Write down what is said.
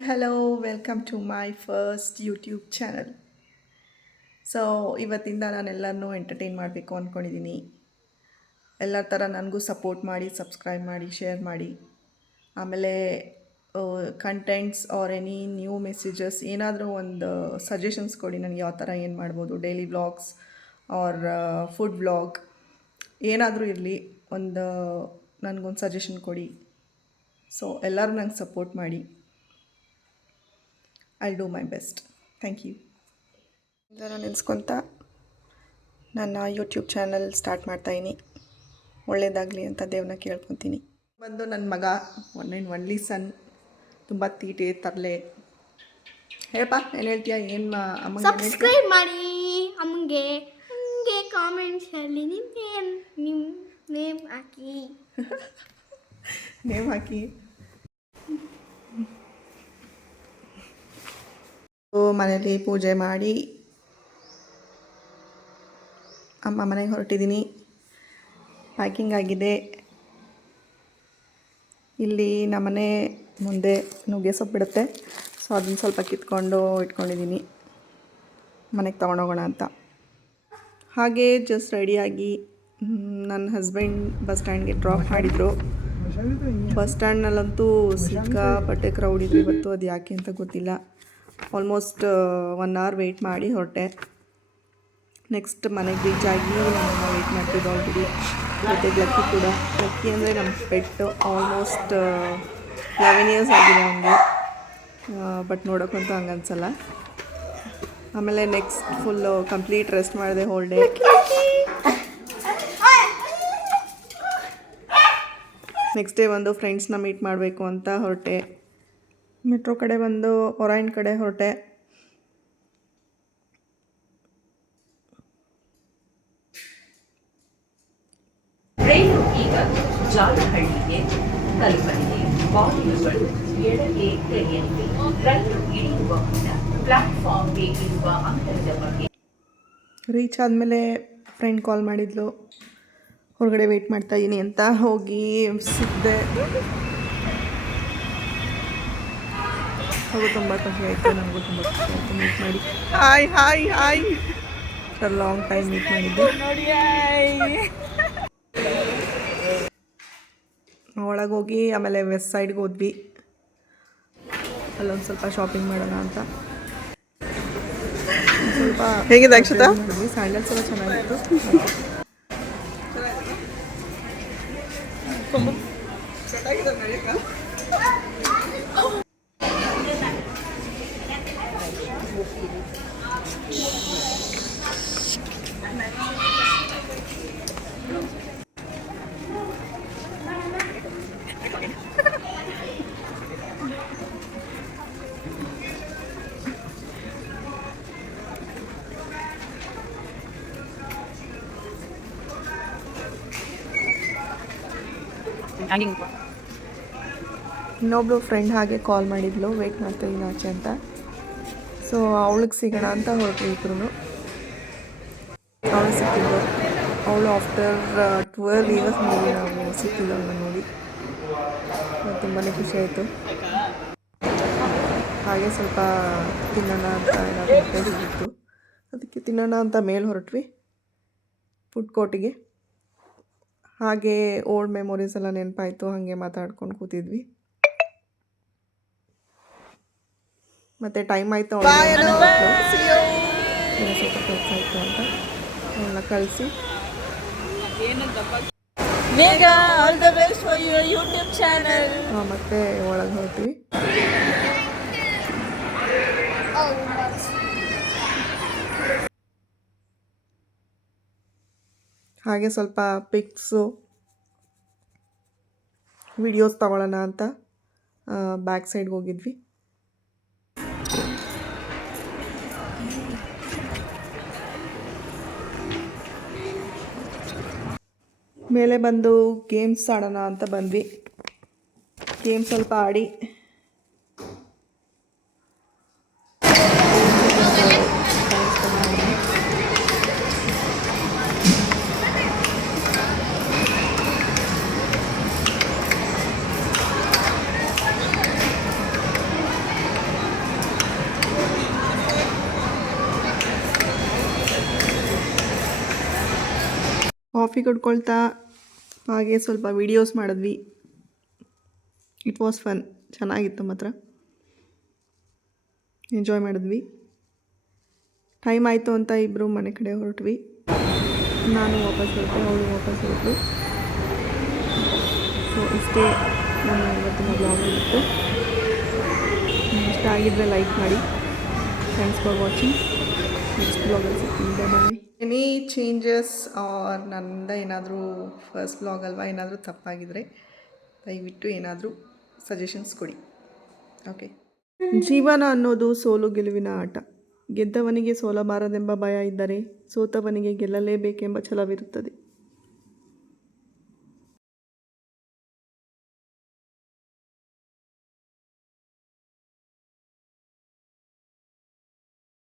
Hello, welcome to my first YouTube channel. So ಇವತ್ತಿಂದ ನಾನೆಲ್ಲರನ್ನೂ entertain ಮಾಡಬೇಕು ಅಂದ್ಕೊಂಡಿದ್ದೀನಿ. ಎಲ್ಲ ಥರ ನನಗೂ ಸಪೋರ್ಟ್ ಮಾಡಿ, ಸಬ್ಸ್ಕ್ರೈಬ್ ಮಾಡಿ, ಶೇರ್ ಮಾಡಿ. ಆಮೇಲೆ contents or any new messages ಏನಾದರೂ ಒಂದು ಸಜೆಷನ್ಸ್ ಕೊಡಿ. ನನಗೆ ಯಾವ ಥರ ಏನು ಮಾಡ್ಬೋದು, daily vlogs or food vlog ಏನಾದರೂ ಇರಲಿ, ನನಗೊಂದು ಸಜೆಷನ್ ಕೊಡಿ. ಸೊ ಎಲ್ಲರೂ ನಂಗೆ ಸಪೋರ್ಟ್ ಮಾಡಿ. I'll do my best. Thank you. ಎಲ್ಲರೂ ನೆನೆಸ್ಕೊತ ನನ್ನ ಯೂಟ್ಯೂಬ್ ಚಾನಲ್ ಸ್ಟಾರ್ಟ್ ಮಾಡ್ತಾಯಿನಿ. ಒಳ್ಳೆಯದಾಗಲಿ ಅಂತ ದೇವ್ರನ್ನ ಕೇಳ್ಕೊತೀನಿ. ನನ್ನ ಮಗ ಒನ್ಲಿ ಸನ್, ತುಂಬ ತೀಟೆ ತರಲೆ. ಹೇಳಪ್ಪ, ಏನು ಹೇಳ್ತೀಯ? ಏನು ಅಮ್ಮ ಸಬ್ಸ್ಕ್ರೈಬ್ ಮಾಡಿ ಅಮ್ಮಂಗೆ, ಹಂಗೆ ಕಾಮೆಂಟ್ಸಲ್ಲಿ ನಿಮ್ಮ ನೇಮ್ ಹಾಕಿ ನೇಮ್ ಹಾಕಿ. ಮನೇಲಿ ಪೂಜೆ ಮಾಡಿ ಅಮ್ಮ ಮನೆಗೆ ಹೊರಟಿದ್ದೀನಿ. ಪ್ಯಾಕಿಂಗ್ ಆಗಿದೆ. ಇಲ್ಲಿ ನಮ್ಮನೆ ಮುಂದೆ ನುಗ್ಗೆ ಸೊಪ್ಪು ಬಿಡುತ್ತೆ, ಸೊ ಅದನ್ನು ಸ್ವಲ್ಪ ಕಿತ್ಕೊಂಡು ಇಟ್ಕೊಂಡಿದ್ದೀನಿ ಮನೆಗೆ ತೊಗೊಂಡೋಗೋಣ ಅಂತ. ಹಾಗೆ ಜಸ್ಟ್ ರೆಡಿಯಾಗಿ ನನ್ನ ಹಸ್ಬೆಂಡ್ ಬಸ್ ಸ್ಟ್ಯಾಂಡ್ಗೆ ಡ್ರಾಪ್ ಮಾಡಿದರು. ಬಸ್ ಸ್ಟ್ಯಾಂಡ್ನಲ್ಲಂತೂ ಸಿಕ್ಕಾಪಟ್ಟೆ ಕ್ರೌಡ್ ಇದ್ರು ಇವತ್ತು. ಅದು ಯಾಕೆ ಅಂತ ಗೊತ್ತಿಲ್ಲ. ಆಲ್ಮೋಸ್ಟ್ 1 hour ವೆಯ್ಟ್ ಮಾಡಿ ಹೊರಟೆ. ನೆಕ್ಸ್ಟ್ ಮನೆಗೆ ರೀಚ್ ಆಗಿ ನಮ್ಮನ್ನು ವೆಯ್ಟ್ ಮಾಡ್ತಿದ್ದು ಆಲ್ರೆಡಿ. ಮತ್ತು ಲಕ್ಕಿ ಕೂಡ, ಲಕ್ಕಿ ಅಂದರೆ ನಮ್ಮ ಪೆಟ್ಟು. ಆಲ್ಮೋಸ್ಟ್ 11 years ಆಗಿದೆ ಅವನಿಗೆ, ಬಟ್ ನೋಡೋಕ್ಕಂತೂ ಹಂಗೆ ಅನ್ಸಲ್ಲ. ಆಮೇಲೆ ನೆಕ್ಸ್ಟ್ ಫುಲ್ಲು ಕಂಪ್ಲೀಟ್ ರೆಸ್ಟ್ ಮಾಡಿದೆ ಹೋಲ್ ಡೇ. ನೆಕ್ಸ್ಟ್ ಡೇ ಒಂದು ಫ್ರೆಂಡ್ಸ್ನ ಮೀಟ್ ಮಾಡಬೇಕು ಅಂತ ಹೊರಟೆ. ಮೆಟ್ರೋ ಕಡೆ ಬಂದು ಒರಾಯನ್ ಕಡೆ ಹೊರಟೆ. ರೈಲು ಈಗ ಜಾಲಹಳ್ಳಿಗೆ ತಲುಪಲಿದೆ. ವಾಹನಗಳು ಎಡಕ್ಕೆ ತೆರೆಯಲಿವೆ. ರೈಲು ಇಳಿಯುವ ಮುನ್ನ ಪ್ಲಾಟ್ಫಾರ್ಮ್ಗೆ ಇರುವ ಅಂತರದ ಬಗ್ಗೆ. ರೀಚ್ ಆದಮೇಲೆ ಫ್ರೆಂಡ್ ಕಾಲ್ ಮಾಡಿದ್ಲು, ಹೊರಗಡೆ ವೆಯ್ಟ್ ಮಾಡ್ತಾಯಿದ್ದೀನಿ ಅಂತ. ಹೋಗಿ ಸಿಕ್ಕಿದೆ. ಹಾಗೂ ತುಂಬ ಖುಷಿ ಆಯಿತು, ನನಗೂ ತುಂಬ ಖುಷಿ ಆಯಿತು ಮೀಟ್ ಮಾಡಿ. Hi hi hi for long time meet ಮಾಡಿದ್ದೆ. ಒಳಗೆ ಹೋಗಿ ಆಮೇಲೆ ವೆಸ್ಟ್ ಸೈಡ್ಗೆ ಹೋದ್ವಿ. ಅಲ್ಲೊಂದು ಸ್ವಲ್ಪ ಶಾಪಿಂಗ್ ಮಾಡೋಣ ಅಂತ. ಸ್ವಲ್ಪ ಹೇಗಿದೆ ಅಕ್ಷತಾ? ಸ್ಯಾಂಡಲ್ಸ್ ಎಲ್ಲ ಚೆನ್ನಾಗಿತ್ತು. ಇನ್ನೊಬ್ಳು ಫ್ರೆಂಡ್ ಹಾಗೆ ಕಾಲ್ ಮಾಡಿದ್ಲು, ವೆಯ್ಟ್ ಮಾಡ್ತಾಯಿದ್ದೀನಿ ಆಚೆ ಅಂತ. ಸೊ ಅವಳಿಗೆ ಸಿಗೋಣ ಅಂತ ಹೊರಟು ಇಬ್ರು. ಅವಳು ಸಿಕ್ಕಿದ್ಲು. ಅವಳು ಆಫ್ಟರ್ 12 years ಮೇಲೆ ನಾವು ಸಿಕ್ಕಿದ್ದು ಅವಳನ್ನ ನೋಡಿ. ತುಂಬಾ ಖುಷಿ ಆಯಿತು. ಹಾಗೆ ಸ್ವಲ್ಪ ತಿನ್ನೋಣ ಅಂತ ಏನಾದರೂ ಹೊಟ್ಟೆ ಸಿಗಿತ್ತು, ಅದಕ್ಕೆ ತಿನ್ನೋಣ ಅಂತ ಮೇಲೆ ಹೊರಟ್ವಿ ಫುಡ್ ಕೋರ್ಟಿಗೆ. ಹಾಗೆ ಓಲ್ಡ್ ಮೆಮೊರೀಸ್ ಎಲ್ಲ ನೆನಪಾಯಿತು. ಹಾಗೆ ಮಾತಾಡ್ಕೊಂಡು ಕೂತಿದ್ವಿ. ಮತ್ತು ಟೈಮ್ ಆಯಿತು, ಸ್ವಲ್ಪ ಕೆಲಸ ಆಯಿತು ಅಂತ ಅವನ್ನ ಕಳಿಸಿ ಮತ್ತೆ ಒಳಗೆ ಹೋಗ್ತೀವಿ. ಹಾಗೆ ಸ್ವಲ್ಪ ಪಿಕ್ಸು ವಿಡಿಯೋಸ್ ತಗೊಳ್ಳೋಣ ಅಂತ ಬ್ಯಾಕ್ ಸೈಡ್ಗೆ ಹೋಗಿದ್ವಿ. ಮೇಲೆ ಬಂದು ಗೇಮ್ಸ್ ಆಡೋಣ ಅಂತ ಬಂದ್ವಿ. ಗೇಮ್ ಸ್ವಲ್ಪ ಆಡಿ ಕಾಫಿ ಕುಡ್ಕೊಳ್ತಾ ಹಾಗೆ ಸ್ವಲ್ಪ ವೀಡಿಯೋಸ್ ಮಾಡಿದ್ವಿ. ಇಟ್ ವಾಸ್ ಫನ್, ಚೆನ್ನಾಗಿತ್ತು ಮಾತ್ರ, ಎಂಜಾಯ್ ಮಾಡಿದ್ವಿ. ಟೈಮ್ ಆಯಿತು ಅಂತ ಇಬ್ಬರು ಮನೆ ಕಡೆ ಹೊರಟ್ವಿ. ನಾನು ವಾಪಸ್ ಹೊರಟೆ, ಅವಳು ವಾಪಸ್ ಹೊರಟು. ಸೊ ಇಷ್ಟೇ ನನ್ನ ಇವತ್ತಿನ ಬ್ಲಾಗ್ ಆಗಿತ್ತು. ಇಷ್ಟ ಆಗಿದ್ದರೆ ಲೈಕ್ ಮಾಡಿ. Thanks for watching. ನೆಕ್ಸ್ಟ್ ಬ್ಲಾಗಲ್ಲಿ ಸಿಗ್ತೀನಿ. ಬಾಯ್. ಎನಿ ಚೇಂಜಸ್ ಆರ್ ನನ್ನಿಂದ ಏನಾದರೂ ಫಸ್ಟ್ ಬ್ಲಾಗ್ ಅಲ್ವಾ ಏನಾದರೂ ತಪ್ಪಾಗಿದ್ದರೆ ದಯವಿಟ್ಟು ಏನಾದರೂ ಸಜೆಷನ್ಸ್ ಕೊಡಿ. ಓಕೆ. ಜೀವನ ಅನ್ನೋದು ಸೋಲು ಗೆಲುವಿನ ಆಟ. ಗೆದ್ದವನಿಗೆ ಸೋಲಬಾರದೆಂಬ ಭಯ ಇದ್ದರೆ ಸೋತವನಿಗೆ ಗೆಲ್ಲಲೇಬೇಕೆಂಬ ಛಲವಿರುತ್ತದೆ.